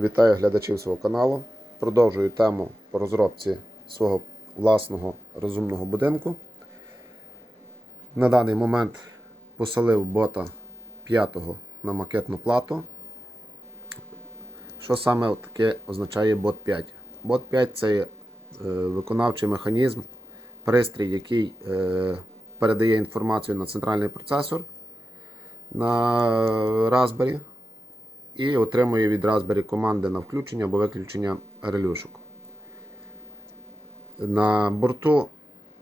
Вітаю глядачів свого каналу. Продовжую тему по розробці свого власного розумного будинку. На даний момент поселив бота 5 на макетну плату. Що саме таке означає бот 5? Бот 5 це е, виконавчий механізм, пристрій, який е, передає інформацію на центральний процесор на Raspberry і отримує від Raspberry команди на включення або виключення релюшок. На борту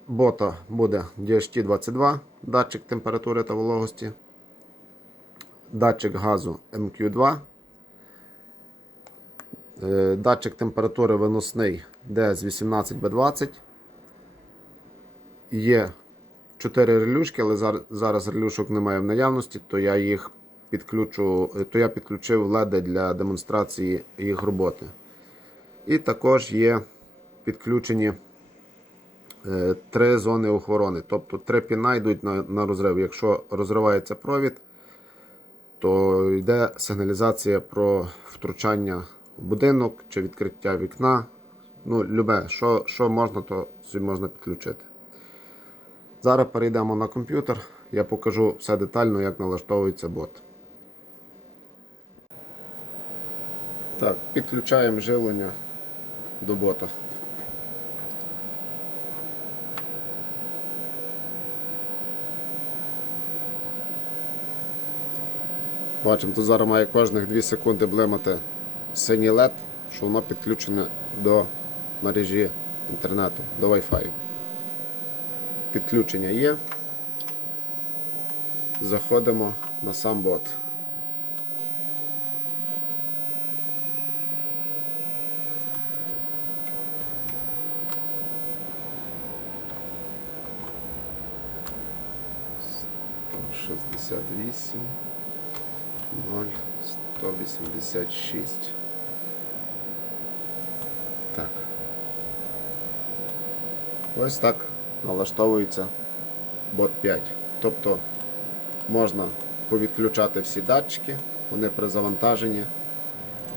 бота буде DHT22, датчик температури та вологості, датчик газу MQ2, е, датчик температури виносний DS18B20. Є 4 релюшки, але зараз релюшок немає в наявності, то я їх підключу, е, то я підключив LED для демонстрації їх роботи. І також є підключені е, три зони охорони. Тобто три піна йдуть на, на розрив. Якщо розривається провід, то йде сигналізація про втручання в будинок чи відкриття вікна. Ну, любе, що, що можна, то можна підключити. Зараз перейдемо на комп'ютер. Я покажу все детально, як налаштовується бот. Так, підключаємо живлення до бота. Бачимо, тут зараз має кожних 2 секунди блимати синій LED, що воно підключене до мережі інтернету, до Wi-Fi. Підключення є. Заходимо на сам бот. Шістдесят вісім, ноль, сто вісімдесят шість. Так. Ось так налаштовується бот 5. Тобто можна повідключати всі датчики, вони при завантаженні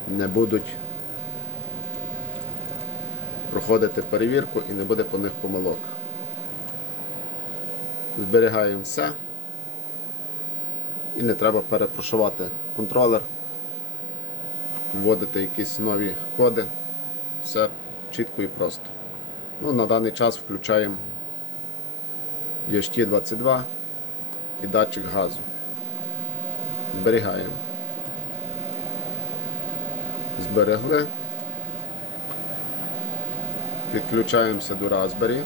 не будуть проходити перевірку і не буде по них помилок. Зберігаємо все і не треба перепрошувати контролер, вводити якісь нові коди. Все чітко і просто. Ну, На даний час включаємо DHT22 і датчик газу. Зберігаємо. Зберегли. Підключаємося до Raspberry.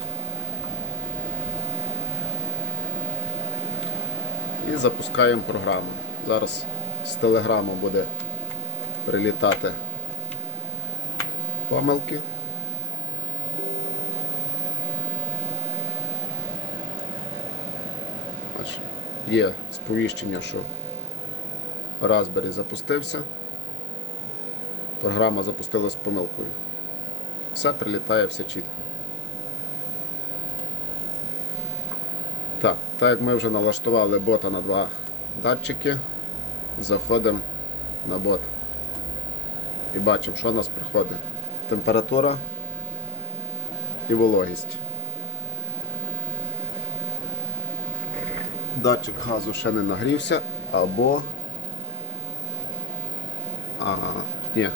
І запускаємо програму. Зараз з телеграму буде прилітати помилки. Є сповіщення, що Raspberry запустився. Програма запустилась помилкою. Все прилітає, все чітко. Так, як ми вже налаштували бота на два датчики, заходимо на бот і бачимо, що у нас приходить. Температура і вологість. Датчик газу ще не нагрівся, або. А, ні,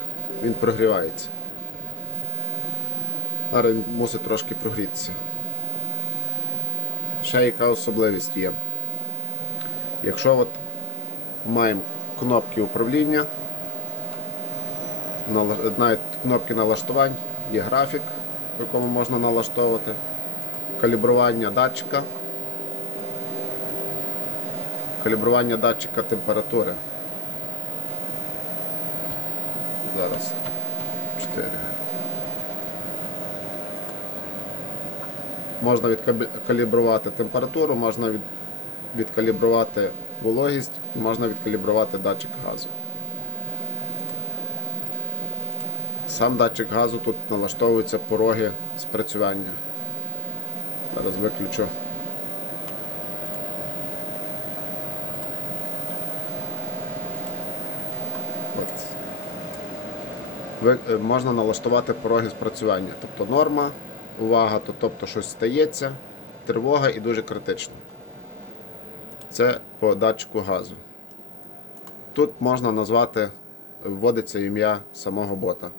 він прогрівається. Зараз він мусить трошки прогрітися. Ще яка особливість є. Якщо от маємо кнопки управління, навіть кнопки налаштувань, є графік, в якому можна налаштовувати, калібрування датчика, калібрування датчика температури. Зараз 4. Можна відкалібрувати температуру, можна відкалібрувати вологість і можна відкалібрувати датчик газу. Сам датчик газу тут налаштовуються пороги спрацювання. Зараз виключу. От. ви, е, можна налаштувати пороги спрацювання. Тобто норма, увага, то, тобто щось стається, тривога і дуже критично. Це по датчику газу. Тут можна назвати, вводиться ім'я самого бота.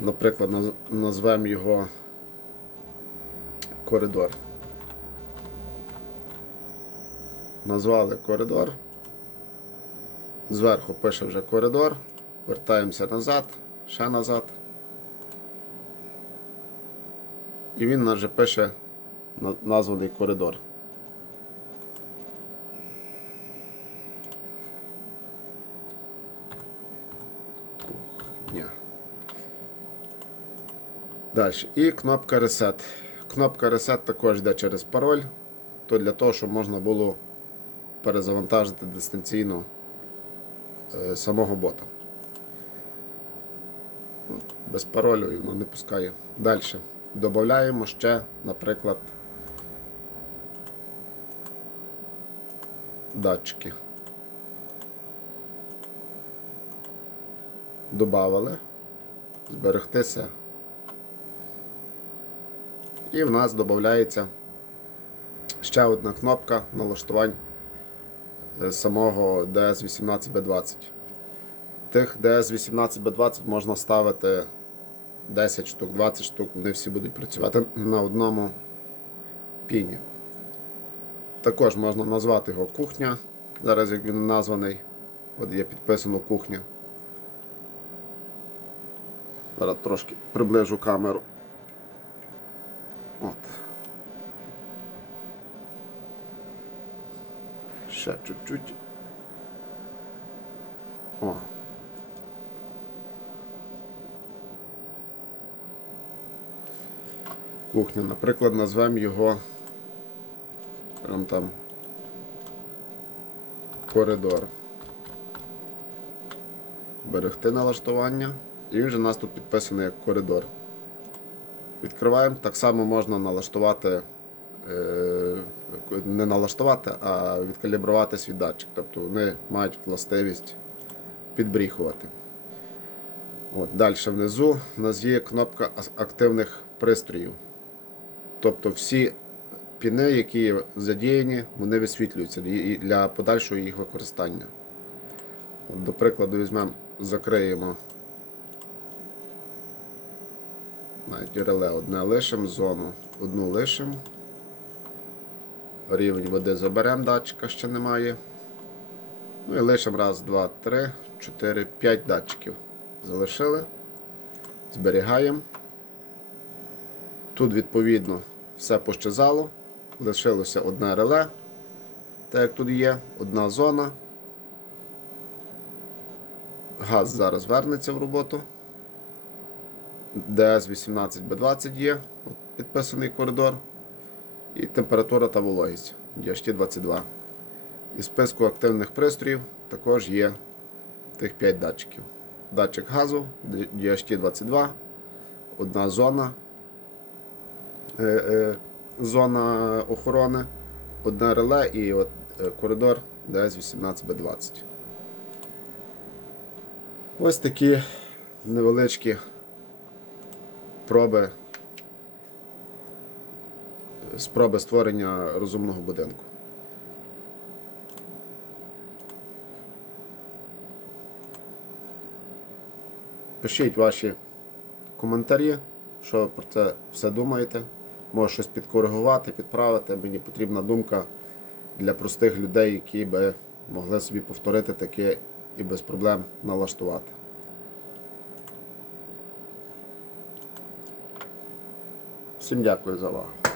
Наприклад, назвемо його коридор. Назвали коридор. Зверху пише вже коридор. Вертаємося назад, ще назад. І він нас пише названий коридор. Далі. І кнопка Reset. Кнопка Reset також йде через пароль. То для того, щоб можна було перезавантажити дистанційно е, самого бота. От, Без паролю і воно не пускає. Далі. Додаємо ще, наприклад, датчики. Добавили. Зберегтися. І в нас додається ще одна кнопка налаштувань е, самого DS18B20. Тих DS18B20 можна ставити 10 штук, 20 штук, вони всі будуть працювати на одному піні. Також можна назвати його кухня. Зараз як він названий, от є підписано кухня. Зараз трошки приближу камеру. От. Ще чуть-чуть. О. Кухня, наприклад, назвемо його прям там коридор. Берегти налаштування. І він вже у нас тут підписаний як коридор. Відкриваємо. Так само можна налаштувати, е, не налаштувати, а відкалібрувати свій датчик. Тобто вони мають властивість підбріхувати. От, Далі внизу у нас є кнопка активних пристроїв. Тобто всі піни, які задіяні, вони висвітлюються для подальшого їх використання. От, До прикладу, візьмемо, закриємо навіть реле одне лишимо, зону одну лишимо. Рівень води заберемо, датчика ще немає. Ну і лишимо раз, два, три, чотири, п'ять датчиків. Залишили. Зберігаємо. Тут, відповідно, все пощазало. Лишилося одне реле. Так як тут є, одна зона. Газ зараз вернеться в роботу. DS18B20 є, от підписаний коридор. І температура та вологість DHT22. Із списку активних пристроїв також є тих 5 датчиків. Датчик газу DHT22, одна зона, зона охорони, одне реле і от, е, коридор DS18B20. Ось такі невеличкі спроби, спроби створення розумного будинку. Пишіть ваші коментарі, що про це все думаєте. Може щось підкоригувати, підправити. Мені потрібна думка для простих людей, які би могли собі повторити таке і без проблем налаштувати. Всім дякую за увагу.